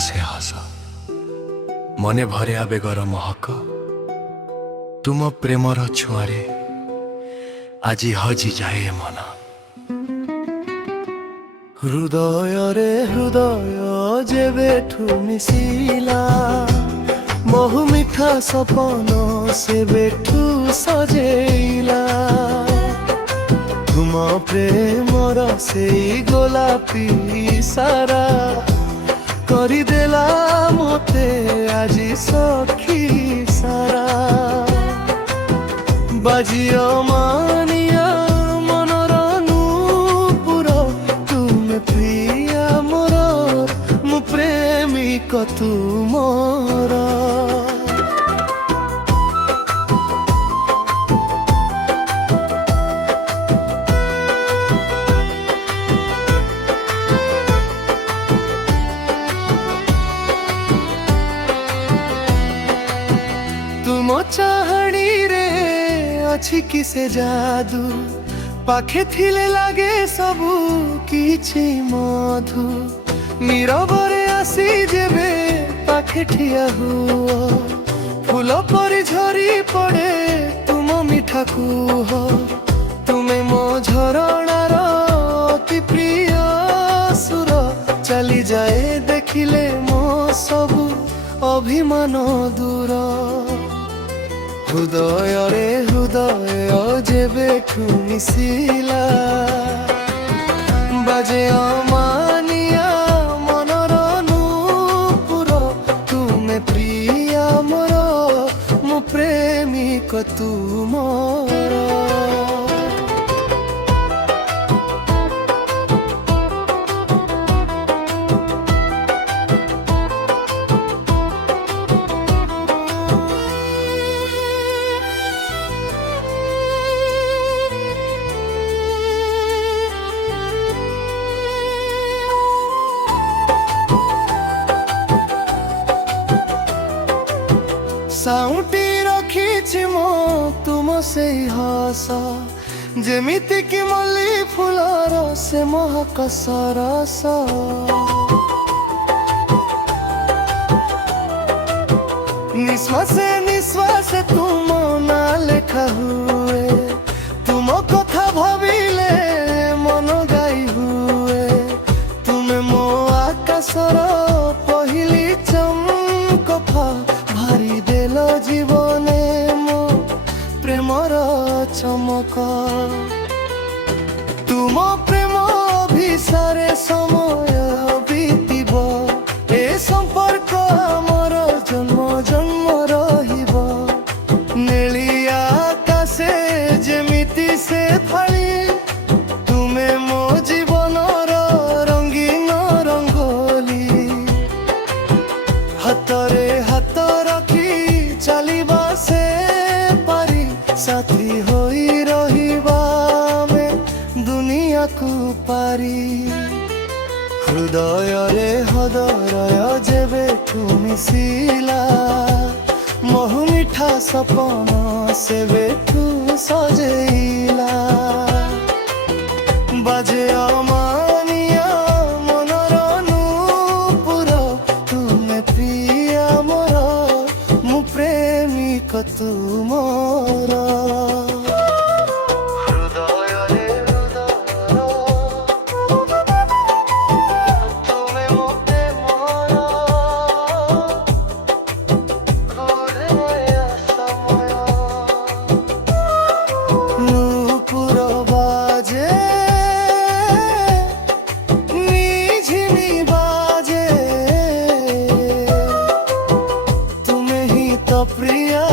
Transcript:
ହସେ ହସ ମନେ ଭରେ ଆବେଗର ମହକ ତୁମ ପ୍ରେମର ଛୁଆଁରେ ଆଜି ହଜି ଯାଏ ମନ। ହୃଦୟରେ ହୃଦୟ ଯେବେଠୁ ମିଶିଲା ବହୁ ମିଠା ସପନ ସେବେଠୁ ସଜେଇଲା। ତୁମ ପ୍ରେମର ସେଇ ଗୋଲାପୀ ସାରା କରିଦେଲା ମୋତେ ଆଜି ସଖୀ ସାରା। ବାଜିଅ ମାନିଆ ମନର ନୂପୁର ତୁମେ ପ୍ରିୟା ମୋର ମୁଁ ପ୍ରେମିକ ତୁମର। तुम चाहणी रे अछि कि से जादू पाखे थिले लागे सबू किछि मधु। नीरवरे आसी जेबे पाखे ठिया हुओ फूल परि झरी पड़े तुम मिठा कुह। तुमे मो झरणार अति प्रिय सुर चली जाए देखिले मो सबू अभिमान दूर। हृदୟରେ ହୃଦୟ ଯେବେଠୁ ମିଶିଲା ବାଜେ ଅମାନିଆ ମନର ନୂପୁର ତୁମେ ପ୍ରିୟା ମୋର ମୁଁ ପ୍ରେମିକ ତୁମର। साउटी रखिछि मो तुम से हस जेमिति कि मल्ली फूलर से महक सरस। निश्वासे निश्वासे तुम ना लेखा हुए तुम कथा भाविले मन गाई हुए। तुमे मो आकाशर पहिली चमकफा भारी देल जीवने मो प्रेमर चमक। तुम प्रेम अभिसारे समय बीतिब ए संपर्क आमर जन्म जन्म रहिब। नेली आकाशे जेमिति से फाली तुमे मो जीवनर रंगीन रंगोली। हातरे हात रखी चलिबा से पारी साथी होई रहिबा आमे दुनिया को पारी। हृदୟରେ ହୃଦୟ ଯେବେଠୁ ମିଶିଲା ବହୁ ମିଠା ସପନ ସେବେଠୁ ସଜେଇଲା। ବାଜେ ଅମାନିଆ ମନର ନୂପୁର ତୁମେ ପ୍ରିୟା ମୋର ମୁଁ ପ୍ରେମିକ ତୁମର। ହୃଦୟରେ ହୃଦୟ ତୁମେ ମୋ ପ୍ରେମର ହୃଦୟ ସମୟ। ନୂପୁର ବାଜେ নিঝিমি বাজে তুমি হি তো প্রিয়া